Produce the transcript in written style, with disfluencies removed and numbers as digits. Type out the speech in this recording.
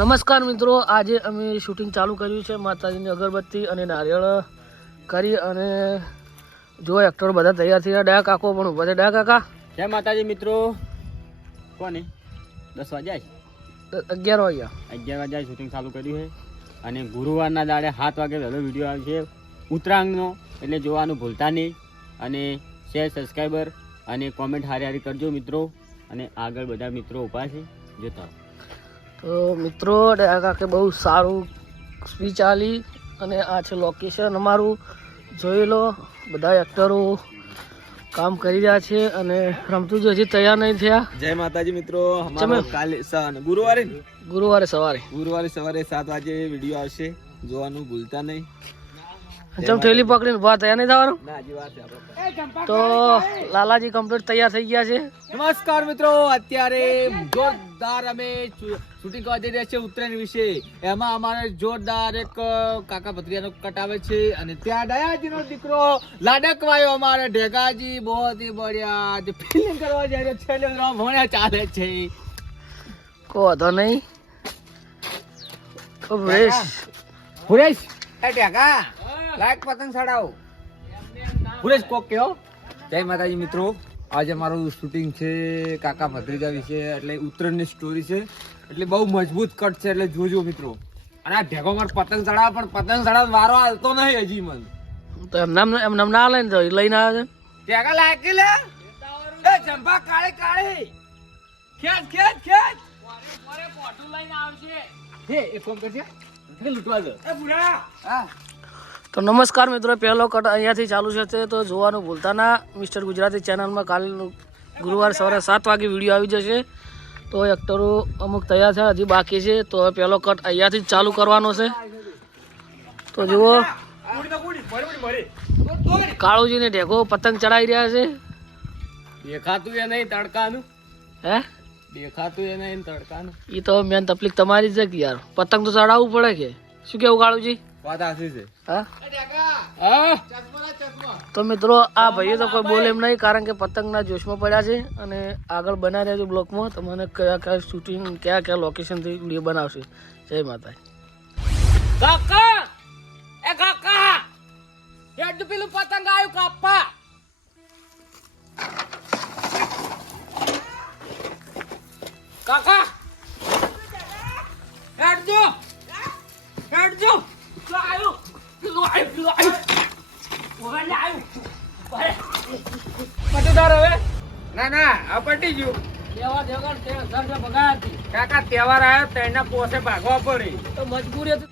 નમસ્કાર મિત્રો, આજે અમે શૂટિંગ ચાલુ કર્યું છે માતાજીની અગરબત્તી અને નારિયેળ કરી અને જો એક્ટર બધા તૈયાર થયા. ડાયા કાકો પણ ઉભા છે. ડાયા કાકા જય માતાજી મિત્રો. કોને 10 વાગ્યા 11 વાગ્યા 11 વાગ્યા શૂટિંગ ચાલુ કર્યું છે અને ગુરુવારના દાડે 7 વાગે વહેલો વિડીયો આવશે ઉત્તરાયણનો, એટલે જોવાનું ભૂલતા નહીં અને શેર સબસ્ક્રાઈબર અને કોમેન્ટ હારી હારી કરજો મિત્રો. અને આગળ બધા મિત્રો ઊભા છે જોતા. તો મિત્રો ડાયા કાકે બહુ સારું સ્પીચ આલી અને આ છે લોકેશન અમારું, જોઈ લો. બધા એક્ટરો કામ કરી રહ્યા છે અને રમતું હજી તૈયાર નહીં થયા. જય માતાજી મિત્રો. અમારો કાલે ગુરુવારે સવારે 7 વાગે વિડીયો આવશે, જોવાનું ભૂલતા નહીં. ચમ ઠેલી પકડીને ઉભા તૈયાર નહીં થવાનું. ના હજી વાર છે. તો લાલાજી કમ્પ્લીટ તૈયાર થઈ ગયા છે. નમસ્કાર મિત્રો, અત્યારે જોરદાર અમે શૂટિંગ કરવા જઈ રહ્યા છે ઉત્તરાયણ વિશે. એમાં અમારે જોરદાર એક કાકા ભત્રીયાનો કટ આવે છે અને ત્યાં દયાજીનો દીકરો લાડકવાયો અમારે ઢેગાજી બહોત ही बढ़िया જે ફિલ્મ કરવા જઈ રહ્યા છે એટલે ભણ્યા ચાલે છે. કો વાંધો નહીં. તો ભુરેશ એ ઢેગા લાઈક પતંગ ચડાવો. ભુરેશ કોક કેવો. જય માતાજી મિત્રો, આજે અમારું શૂટિંગ છે કાકા ભત્રીજા વિશે, એટલે ઉત્તરાયણની સ્ટોરી છે, એટલે બહુ મજબૂત કટ છે, એટલે જોજો મિત્રો. અને આ ઢેગો મારે પતંગ ચડાવે પણ પતંગ ચડાવ વારો આવતો નહીં હજી મને. તો એમ ના લઈને તો લઈને આવે છે. ઢેગા લાગી લે એ જંપા કાળી કાળી ખેંચ ખેંચ ખેંચ મારે પોટું લઈને આવશે. હે એક કામ કરજે કે લૂટવા દે એ બુરા. હા તો નમસ્કાર મિત્રો, પહેલો કટ અહીંયાથી ચાલુ છે તો જોવાનું ભૂલતા ના. મિસ્ટર ગુજરાતી ચેનલમાં કાલે ગુરુવાર સવારે 7 વાગે વિડીયો આવી જશે. તો એક્ટરો અમુક તૈયાર છે, હજી બાકી છે. તો હવે પહેલો કટ અહીંયાથી જ ચાલુ કરવાનો છે. તો જુઓ કાળુજીને ઢેગો પતંગ ચડાવી રહ્યા છે. દેખાતું એ નહીં તડકાનું. હે દેખાતું એ નહીં તડકાનું. એ તો મેન તકલીફ તમારી છે કે યાર, પતંગ તો ચડાવવું પડે કે શું કેવું કાળુજી? વાત આસી છે. હા તો મિત્રો આ ભાઈઓ તો કોઈ બોલે એમ નહીં, કારણ કે પતંગના જોશમાં પડ્યા છે અને આગળ બનાવી રહ્યા છે બ્લોકમાં. તમને કયા કયા શૂટિંગ કયા કયા લોકેશનથી વિડીયો બનાવશે. જય માતા. કાકા એ કાકા હેડ પેલું પતંગ આવ્યું કાપા. કાકા હેડજો હેડજો. ના આ પટી ગયું. કાકા તહેવાર આવ્યો તો એના પોસે ભાગવા પડે તો મજબૂરી હતી.